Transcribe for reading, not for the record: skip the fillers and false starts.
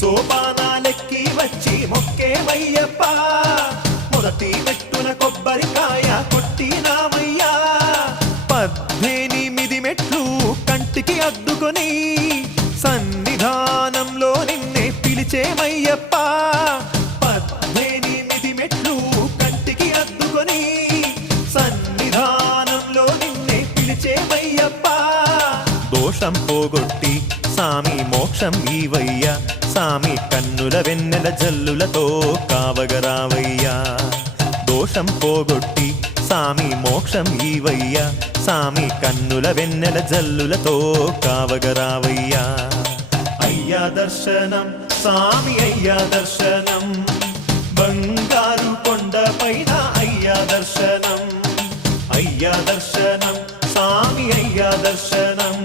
సోపానాలెక్కి వచ్చి మొక్కేమయ్యప్ప మొదటి మెట్టున కొబ్బరికాయ కొట్టినామయ్యా 18 మెట్లు కంటికి అద్దుకొని సన్నిధానంలో నిన్నే పిలిచేమయ్యప్ప 18 మెట్లు కంటికి అద్దుకొని సన్నిధానంలో నిన్నే పిలిచేమయ్యప్ప దోషం పోగొట్టి సామి మోక్షం ఈవయ్యా సామి కన్నుల వెన్నెల జల్లులతో కావగరావయ్యా దోషం పోగొట్టి సామి మోక్షం ఈవయ్యా సామి కన్నుల వెన్నెల జల్లులతో కావగరావయ్యా అయ్యా దర్శనం సామి అయ్యా దర్శనం బంగారు కొండ పైన అయ్యా దర్శనం సామి అయ్యా దర్శనం